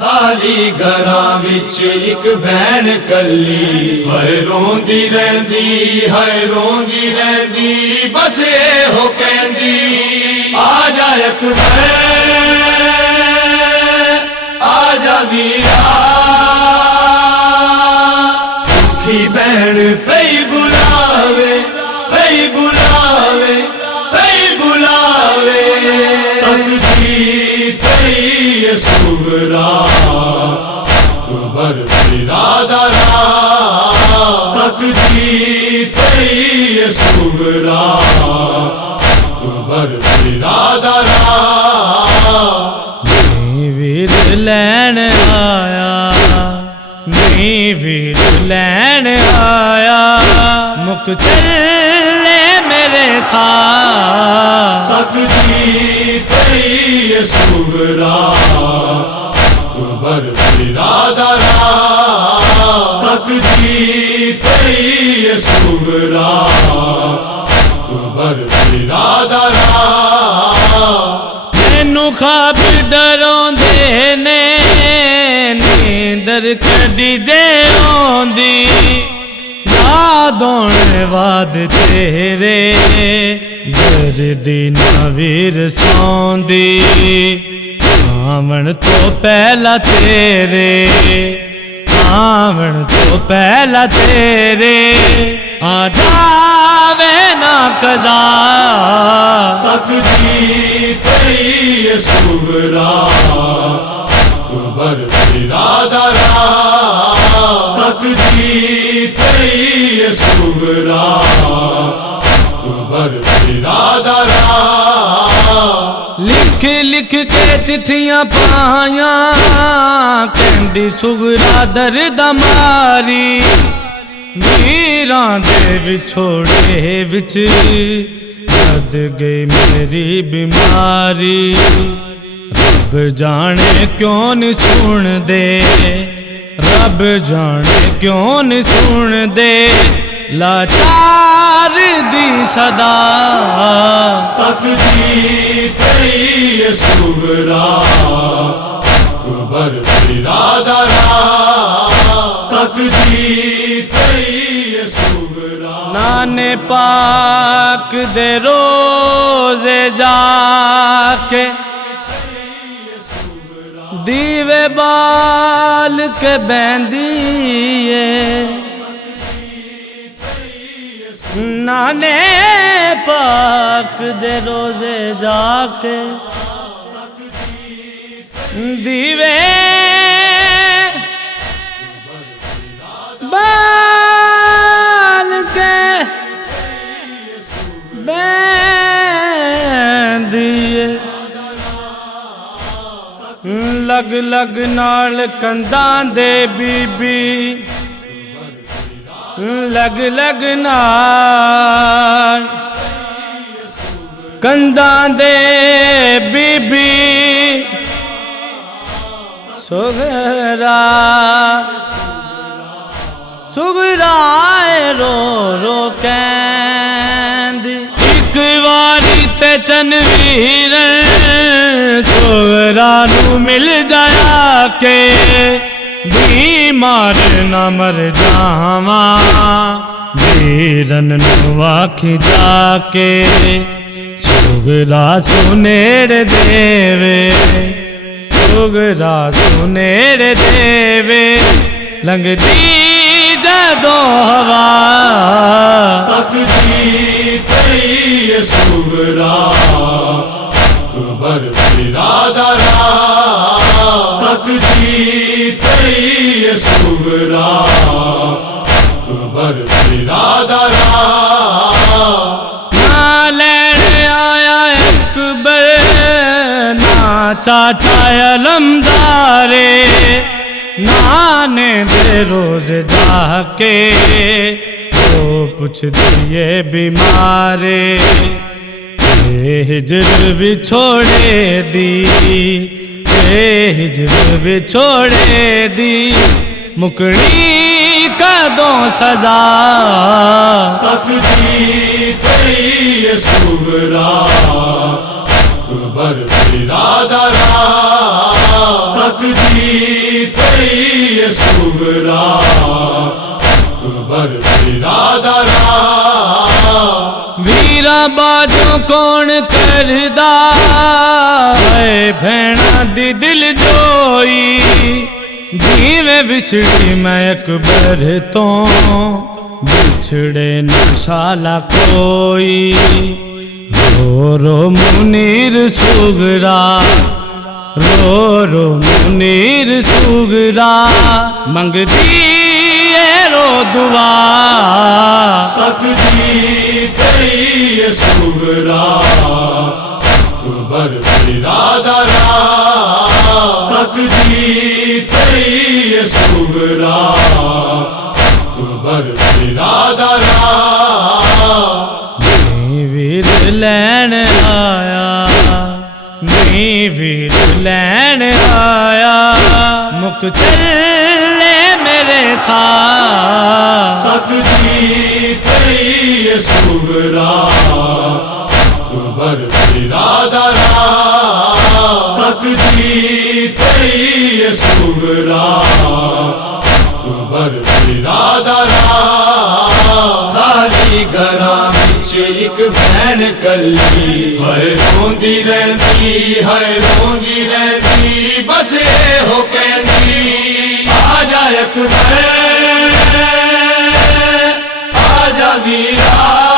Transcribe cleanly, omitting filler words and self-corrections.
خالی گھراں وچ ایک بہن کلی ہائے روندی رہندی ہائے روندی رہندی بس ایہو کہندی آجا اکبر آجا بھیرا دکھی بہن پئی بلاوے پئی بلاوے پئی بلاوے تقدیر پئی سغرا اکبر بھیرا دا راہ تقدیر پئی سغرا اکبر بھیرا دا راہ ویر لین آیا میں ویر لین آیا مک چلے میرے ساتھ تقدیر پئی سغرا اکبر بھیرا دا راہ تقدیر پئی سغرا اکبر بھیرا دا راہ مینوں خواب ڈراندے نے نیندر کڈی جے آندی یاد آنے وعد تیرے دردی نویر سوندی آمن تو پہلا تیرے آمن تو پہلا تیرے آ جاوے نا قضا تقدیر پئی سغرا اکبر بھیرا دا راہ تقدیر پئی سغرا اکبر بھیرا دا راہ لکھ لکھ کے چٹھیاں پائیاں کہندی سغرا درد ماری ویراں دے وچھوڑے وچ ود گئی میری بیماری رب جانے کیوں نہیں سن دے رب جانے کیوں نہیں سن دے لاچار دی صدا تقدیر پئی سغرا اکبر بھیرا دا راہ تقدیر پئی سغرا نانے پاک دے روزے جا کے دیوے بال کے بہندیے نانے پاک دے روزے جا کے دیوے بال کے بہندیے لگ لگ نال کنداں دے بی بی لگ لگ نال کنداں they be be Sughra Sughra رو رو کہندی ایک واری تے چنویر سغرا نو مل جایا کہ بیمار نہ مر جاواں ویرن نو آکھی جا کے سغرا سنیر دیوے سغرا سنیر دیوے لنگ دی جدوں ہوا تقدیر پئی سغرا اکبر بھیرا دا راہ تقدیر پئی سغرا اکبر بھیرا دا راہ نہ لین آیا اکبر نہ چاچا علمدارے نانے دے روز جا کے وہ پوچھ دیے بیمارے ہجر وچھوڑے دی ہجر وچھوڑے دی مکڑی کدوں سزا تقدیر پئی سغرا اکبر بھیرا دا راہ تقدیر پہ سغرا اکبر بھیرا دا راہ ویرا باجو کون کردا اے بھیڑاں دی دل جوئی جیویں بچھڑی میں اکبر تو بچھڑے نہ شالا کوئی رو رو منیر سغرا رو رو منیر سغرا منگدی اے رو دعا تقدیر پہ سغرا اکبر بھیرا دا راہ تقدیر پہ سغرا اکبر بھیرا دا راہ ویر لین آیا میں ویر لین آیا مک چلے میرے ساتھ تقدیر پہ سغرا اکبر بھیرا دا راہ تقدیر پہ سغرا اکبر بھیرا دا راہ خالی گھراں وچ ایک بہن کلی ہائے روندی رہندی ہائے روندی رہندی بس ایہو کہندی آ جا اکبر آ جا ویرا